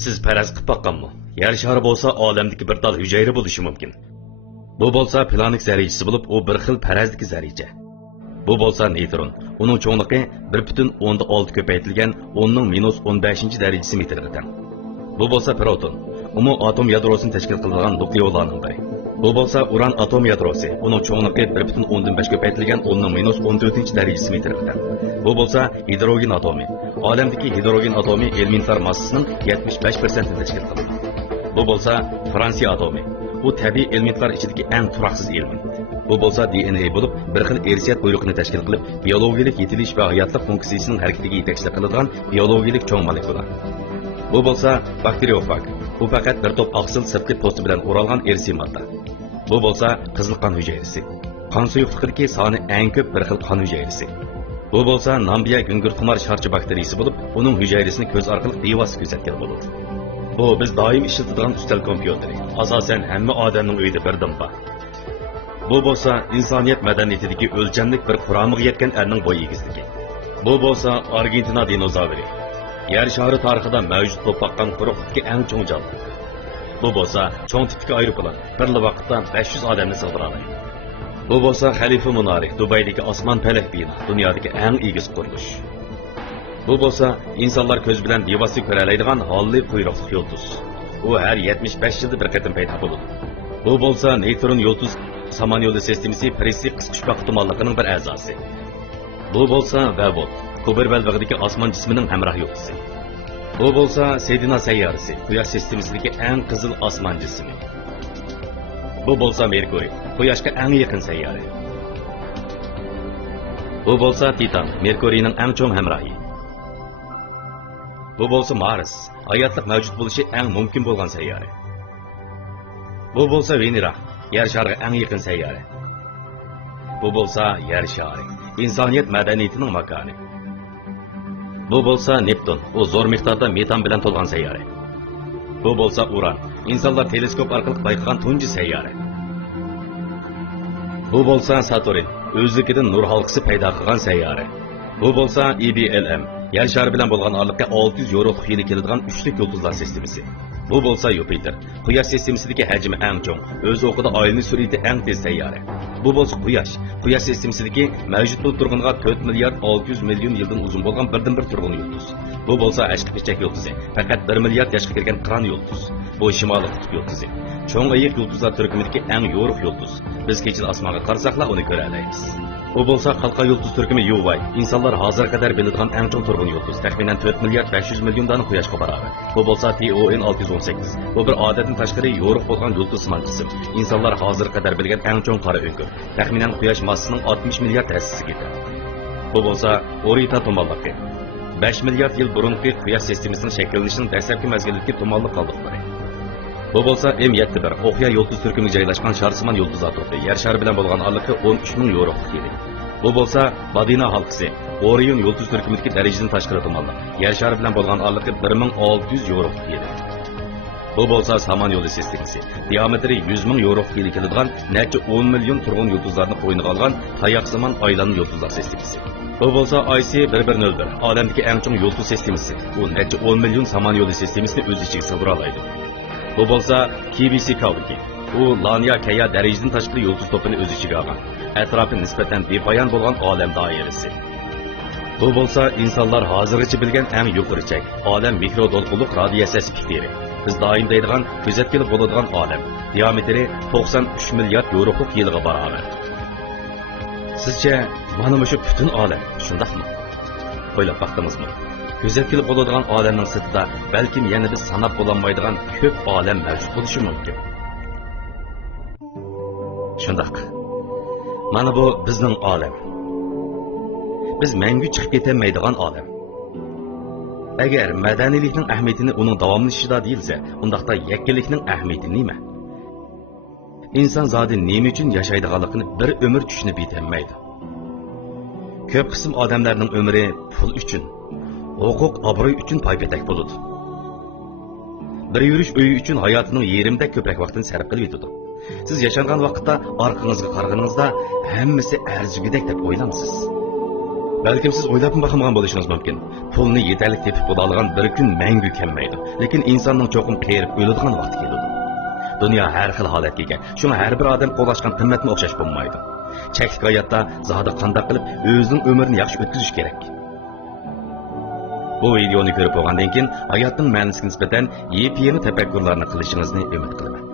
Siz faraz qilib baqqanmi? Yer shari bo'lsa olamdagi bir tal hujayra bo'lishi mumkin. Bu bo'lsa planik zarrachasi bo'lib, u bir xil farazdagi zarracha. Bu bo'lsa neytron. Uning cho'ngligi 1.6 ko'paytirilgan 10⁻15 darajasi metrga teng. Bu bo'lsa proton. Umu atom yadrosini tashkil qilgan nukleonlarning biri. Bu bo'lsa uran atom yadrosi. Uning cho'ngligi 1.5 ko'paytirilgan 10⁻14 darajasi metrga teng. Bu bo'lsa hidrogen atomi. Olamdagi hidrogen atomi elementar massasining 75%ni tashkil qiladi. Bu bo'lsa Fransiya atomi. Bu tabiiy elementlar ichidagi eng turaqsiz element. Bu bo'lsa DNA bo'lib, bir xil irsiyat buyrug'ini tashkil qilib, biologik yetilish va hayotlik funksiyasining harakatiga yetakchilik qiladigan biologik cho'ng molekula. Bu bo'lsa bakteriofag. Bu faqat bir to'p oqsil sirtqi po'sti bilan o'ralgan irsiy modda. Bu bo'lsa qizil qon hujayrasi. Qon suyuqligidagi soni eng ko'p bir xil qon hujayrasi. Bu bo'lsa Nambiya gungurtumar sharchi bakteriyasi bo'lib, uning hujayrasini ko'z orqali bevosita kuzatgan bo'ladi. Bu biz doim ishlatadigan ustal kompyuteri. Asosan hamma odamning uyida birdan bor. Bu bo'lsa insoniyat madaniyatidagi o'lchamlik bir quramiga yetgan erning bo'y egizligi. Bu bo'lsa Argentina dinozavri. Yer shari tarixida mavjud bo'lib baqqan quruqlikdagi eng cho'ng jonli. Bu bo'lsa cho'ng tipdagi aeroplan, bir vaqtda 500 odamni sig'dira oladi. Bu bo'lsa Xalifa Munari, Dubaydagi osmon palak bino, dunyodagi eng egiz qurilish. Bu bo'lsa insonlar ko'z bilan bevosita ko'ra oladigan holli quyruqli yulduz. U har 75 yilda bir qatim paydo bo'ladi. Bu bo'lsa neytron yulduz samon yo'li sistemasi Presi qisqish ehtimolligining bir a'zosi. Bu bo'lsa Vabot, Kuber balbig'idagi osmon jismining hamroh yulduzi. Bu bo'lsa Sedina sayyorasi, Quyosh sistemasidagi eng qizil osmon jismi. Bu bo'lsa Merkuriy, Quyoshga eng yaqin sayyora. Bu bo'lsa Titan, Merkuriyning eng cho'ng hamrohi. Bu bo'lsa Mars, hayotlik mavjud bo'lishi eng mumkin bo'lgan sayyora. Bu bo'lsa Venera, yer shariga eng yaqin sayyora. Bu bo'lsa yer shari, insoniyat madaniyatining makoni. Bu bo'lsa Neptun, u zo'r miqdorda metan bilan to'lgan sayyora. Bu bo'lsa Uran, insonlar teleskop orqali bayqagan tunji sayyora. Bu bo'lsa Saturn, o'zligidan nur halqasi paydo qilgan sayyora. Bu bo'lsa EBLM, yer shari bilan bo'lgan orliqqa 600 yorug'lik yili keladigan uchlik yulduzlar sistemasi. Bu bo'lsa Yupiter, Quyosh sistemasidagi hajmi eng cho'ng, o'z o'qida aylanish sur'ati eng tez sayyora. Bu bo'lsa Quyosh sistemasidagi mavjud bo'lib turganga 4 milliard 600 million yildan uzun bo'lgan birdan-bir turg'un yulduz. Bu bo'lsa Ashqi-Pichak yulduzi, faqat 1 milliard yoshga kirgan Qiron yulduz. Bu Shimoliy qutb yulduzi. Cho'ng ayiq yulduzlar turkumidagi eng yorug' yulduz. Biz kechida osmonga qarasaqlar uni ko'ra olamiz. Bu bo'lsa Qalqa yulduz turkumi Yuvay. İnsanlar hozirga qadar biladigan eng cho'ng turg'un yulduz, taxminan 4 milliard 500 million dona Quyoshga barobar. Bu bo'lsa TON 618. Bu bir odatdan tashqari yorug' bo'lgan yulduz simon jism. İnsanlar hozirga qadar bilgan eng cho'ng qora o'ngir, taxminan Quyosh massasining 60 milliard hassasiga teng. Bu bo'lsa Orita tumonligi. 5 milliard yil burungi Quyosh sistemasining shakllanishinin dastlabki mazgildagi tumonliq qoldiqlari. Bu bo'lsa M71, O'qya yulduz turkumiga joylashgan sharsimon yulduz atomi. Yer shari bilan bo'lgan orliqi 13 ming yorug'lik yili. Bu bo'lsa Badina halqasi, Orion yulduz turkumidagi darajadan tashqari tumonliq. Yer shari bilan bo'lgan orliqi 1600 yorug'lik yili. Bu bo'lsa Samon yo'li sistemasi. Diametri 100 ming yorug'lik yili keladigan necha 10 million turg'un yulduzlarni qo'yniga olgan tayoqsimon aylanma yulduzlar sistemasi. Bu bo'lsa IC1101, olamdagi eng cho'ng yulduz sistemasi. U necha 10 million Samon yo'li sistemasini o'z ichiga sig'dira oladi. Bu bo'lsa KBC Kavki. U Lanya Kaya darajadan tashqari yulduz to'pini o'z ichiga olgan. Atrofi nisbatan bepoyon bo'lgan olam doirasi. Bu bo'lsa insonlar hozirgacha bilgan eng yuqori chek, olam mikrodolqinlik radiatsiya spektri. Biz doim deydigan ko'zatgili bo'ladigan olam. Diametri 93 milliard yorug'lik yilga barobar. Sizcha mana shu butun olam shundaqmi? O'ylab baqdingizmi? Ko'zatgili bo'ladigan olamning sirtida balkim yana biz sanab bo'lolmaydigan ko'p olam mavjud bo'lishi mumkin. Shundaq. Mana bu bizning olam. Biz mangu chiqib ketilmaydigan olam. Agar madaniylikning ahamiyatini uning davomlashishida deyilsa, undaqda yakkinlikning ahamiyati nima? İnson zodi nima uchun yashaydiganligini bir umr tushunib yetolmaydi. Ko'p qism odamlarning umri pul uchun, huquq, obro'y uchun paypatak bo'ladi. Bir yurish uyi uchun hayotining yerimda ko'proq vaqtini sarf qilib yetadi. Siz yashagan vaqtda orqangizga qaraganingizda hammasi arzigidek deb o'ylamsiz. Balkim siz o'ylab boqmagan bo'lishingiz mumkin. Pulni yetarli tepib bo'ladigan bir kun mangu kelmaydi. Lekin insonning cho'qim qerib o'ladigan vaqti keladi. Dunyo har xil holatga ega. Shunga har bir odam qo'llashgan qimmatga o'xshash bo'lmaydi. Cheklik hayotda zodi qanday qilib o'zining umrini yaxshi o'tkazish kerak. Bu videoni ko'rib bo'lgandan keyin hayotning ma'nosiga nisbatan yepyeni tafakkurlarni qilishingizni umid qilaman.